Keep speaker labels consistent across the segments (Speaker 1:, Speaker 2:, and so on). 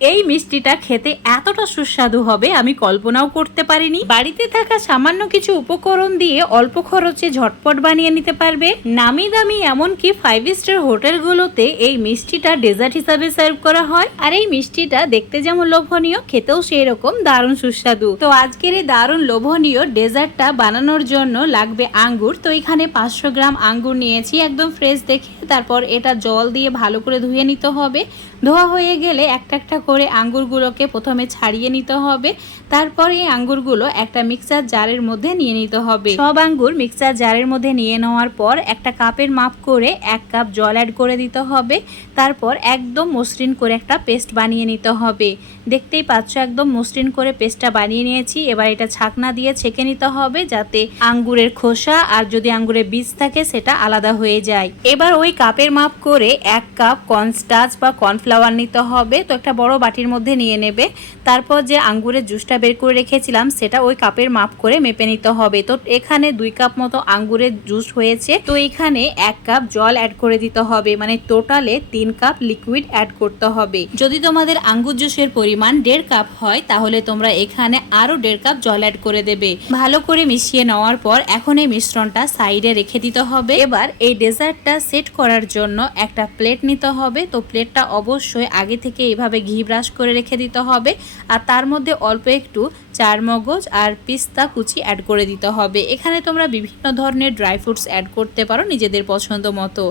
Speaker 1: এই মিষ্টিটা খেতে এতটা সুস্বাদু হবে আমি কল্পনাও করতে পারিনি। বাড়িতে থাকা সামান্য কিছু উপকরণ দিয়ে অল্প খরচে ঝটপট বানিয়ে নিতে পারবে। নামি দামি এমনকি ফাইভ স্টার হোটেলগুলোতে এই মিষ্টিটা ডেজার্ট হিসাবে সার্ভ করা হয়। আর এই মিষ্টিটা দেখতে যেমন লোভনীয়, খেতেও সেই রকম দারুণ সুস্বাদু। তো আজকের এই দারুণ লোভনীয় ডেজার্টটা বানানোর জন্য লাগবে আঙ্গুর। তো এখানে পাঁচশো গ্রাম আঙ্গুর নিয়েছি একদম ফ্রেশ দেখে। তারপর এটা জল দিয়ে ভালো করে ধুয়ে নিতে হবে। ধোয়া হয়ে গেলে একটা একটা করে আঙ্গুরগুলোকে প্রথমে ছাড়িয়ে নিতে হবে। তারপর এই আঙ্গুরগুলো একটা মিক্সার জারের মধ্যে নিয়ে নিতে হবে। সব আঙ্গুর মিক্সার জারের মধ্যে নিয়ে নেওয়ার পর একটা কাপের মাপ করে এক কাপ জল অ্যাড করে দিতে হবে। তারপর একদম মসৃণ করে একটা পেস্ট বানিয়ে নিতে হবে। দেখতেই পাচ্ছ একদম মসৃণ করে পেস্টটা বানিয়ে নিয়েছি। এবার এটা ছাকনা দিয়ে ছেঁকে নিতে হবে যাতে আঙ্গুরের খোসা আর যদি আঙ্গুরের বীজ থাকে সেটা আলাদা হয়ে যায়। এবার ওই কাপের মাপ করে এক কাপ কর্নস্টার্চ বা কর্নফ্লাওয়ার নিতে হবে। তো একটা বড় বাটির মধ্যে নিয়ে নেবে। তারপর যে আঙ্গুরের জুসটা বের করে রেখেছিলাম, সেটা ওই কাপের মাপ করে মেপে নিতে হবে। তো এখানে দুই কাপ মতো আঙ্গুরের জুস হয়েছে। তো এখানে এক কাপ জল অ্যাড করে দিতে হবে। মানে টোটালে তিন কাপ লিকুইড অ্যাড করতে হবে। যদি তোমাদের আঙ্গুর জুসের পরিমাণ দেড় কাপ হয়, তাহলে তোমরা এখানে আরও দেড় কাপ জল অ্যাড করে দেবে। ভালো করে মিশিয়ে নেওয়ার পর এখন এই মিশ্রণটা সাইডে রেখে দিতে হবে। এবার এই ডেজার্টটা সেট করার জন্য একটা প্লেট নিতে হবে। তো প্লেটটা অবশ্যই আগে থেকে এইভাবে ঘি ব্রাশ করে রেখে দিতে হবে। আর তার মধ্যে অল্প একটু চার মগজ আর পিস্তা কুচি অ্যাড করে দিতে হবে। এখানে তোমরা বিভিন্ন ধরনের ড্রাই ফ্রুটস অ্যাড করতে পারো নিজেদের পছন্দ মতো।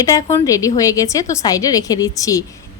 Speaker 1: এটা এখন রেডি হয়ে গেছে, তো সাইডে রেখে দিচ্ছি।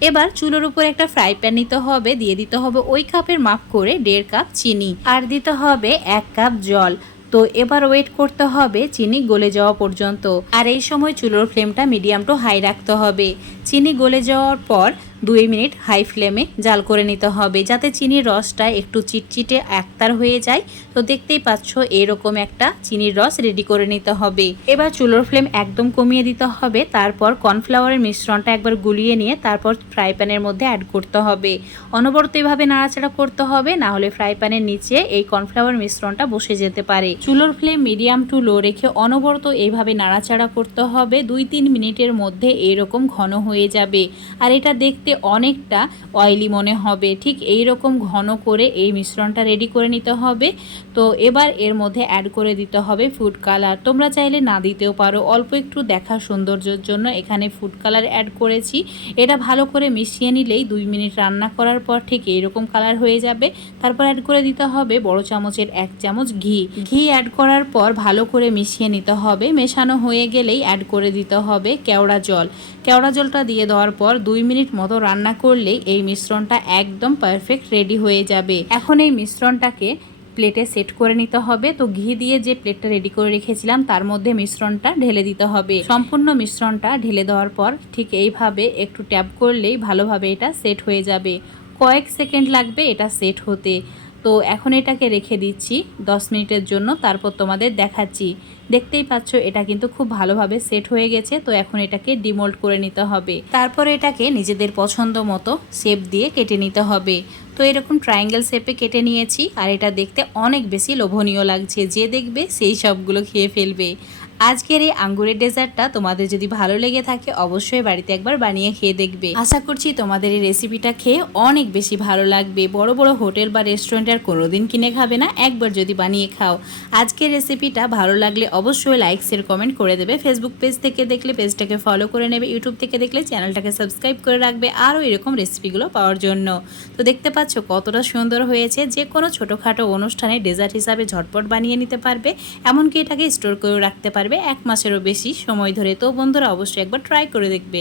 Speaker 1: এবার চুলোর উপর একটা ফ্রাই প্যান নিতে হবে, দিয়ে দিতে হবে ওই কাপের মাপ করে দেড় কাপ চিনি। আর দিতে হবে এক কাপ জল। তো এবার ওয়েট করতে হবে, চিনি গলে যাওয়া পর্যন্ত। আর এই সময় চুলোর ফ্লেমটা মিডিয়াম টু হাই রাখতে হবে। চিনি গলে যাওয়ার পর দুই মিনিট হাই ফ্লেমে জাল করে নিতে হবে। যাতে চিনির রসটা একটু চিটচিটে একতার হয়ে যায়। তো দেখতেই পাচ্ছ, এরকম একটা চিনির রস রেডি করে নিতে হবে। এবার চুলোর ফ্লেম একদম কমিয়ে দিতে হবে। তারপর কর্নফ্লাওয়ারের মিশ্রণটা একবার গুলিয়ে নিয়ে তারপর ফ্রাই প্যানের মধ্যে অ্যাড করতে হবে। অনবরত এভাবে নাড়াচাড়া করতে হবে, না হলে ফ্রাই প্যানের নিচে এই কর্নফ্লাওয়ার মিশ্রণটা বসে যেতে পারে। চুলোর ফ্লেম মিডিয়াম টু লো রেখে অনবরত এইভাবে নাড়াচাড়া করতে হবে। দুই তিন মিনিটের মধ্যে এরকম ঘন হয়ে যাবে। আর এটা দেখতে অনেকটা অয়েলি মনে হবে। ঠিক এই রকম ঘন করে এই মিশ্রণটা রেডি করে নিতে হবে। তো এবার এর মধ্যে অ্যাড করে দিতে হবে ফুড কালার তোমরা চাইলে না দিতেও পারো। অল্প একটু দেখা সৌন্দর্যের জন্য এখানে ফুড কালার অ্যাড করেছি। এটা ভালো করে মিশিয়ে নিলেই দুই মিনিট রান্না করার পর ঠিক এইরকম কালার হয়ে যাবে। তারপর অ্যাড করে দিতে হবে বড় চামচের এক চামচ ঘি। ঘি অ্যাড করার পর ভালো করে মিশিয়ে নিতে হবে। মেশানো হয়ে গেলেই অ্যাড করে দিতে হবে কেওড়া জল। কেওড়া জলটা দিয়ে দেওয়ার পর দুই মিনিট মতো রান্না করলেই এই মিশ্রণটা একদম পারফেক্ট রেডি হয়ে যাবে। এখন এই মিশ্রণটাকে প্লেটে সেট করে নিতে হবে। তো ঘি দিয়ে যে প্লেটটা রেডি করে রেখেছিলাম, তার মধ্যে মিশ্রণটা ঢেলে দিতে হবে। সম্পূর্ণ মিশ্রণটা ঢেলে দেওয়ার পর ঠিক এইভাবে একটু ট্যাপ করলেই ভালোভাবে এটা সেট হয়ে যাবে। কয়েক সেকেন্ড লাগবে এটা সেট হতে। তো এখন এটাকে রেখে দিচ্ছি 10 মিনিটের জন্য, তারপর তোমাদের দেখাচ্ছি। দেখতেই পাচ্ছ, এটা কিন্তু খুব ভালোভাবে সেট হয়ে গেছে, তো এখন এটাকে ডিমোল্ড করে নিতে হবে। তারপর এটাকে নিজেদের পছন্দ মতো শেপ দিয়ে কেটে নিতে হবে। তো এরকম ট্রায়াঙ্গেল শেপে কেটে নিয়েছি, আর এটা দেখতে অনেক বেশি লোভনীয় লাগছে, যে দেখবে সেই সবগুলো খেয়ে ফেলবে। আজকের এই আঙ্গুরের ডেজার্টটা তোমাদের যদি ভালো লেগে থাকে, অবশ্যই বাড়িতে একবার বানিয়ে খেয়ে দেখবে। আশা করছি তোমাদের এই রেসিপিটা খেয়ে অনেক বেশি ভালো লাগবে। বড় বড় হোটেল বা রেস্টুরেন্ট আর কোনোদিন কিনে খাবে না, একবার যদি বানিয়ে খাও। আজকের রেসিপিটা ভালো লাগলে অবশ্যই লাইক শেয়ার কমেন্ট করে দেবে। ফেসবুক পেজ থেকে দেখলে পেজটাকে ফলো করে নেবে। ইউটিউব থেকে দেখলে চ্যানেলটাকে সাবস্ক্রাইব করে রাখবে। আরও এরকম রেসিপিগুলো পাওয়ার জন্য। তো দেখতে পাচ্ছ কতটা সুন্দর হয়েছে। যে কোনো ছোটোখাটো অনুষ্ঠানে ডেজার্ট হিসাবে ঝটপট বানিয়ে নিতে পারবে। এমনকি এটাকে স্টোর করেও রাখতে পারবে এক মাসেরও বেশি সময় ধরে। তো বন্ধুরা অবশ্যই একবার ট্রাই করে দেখবে।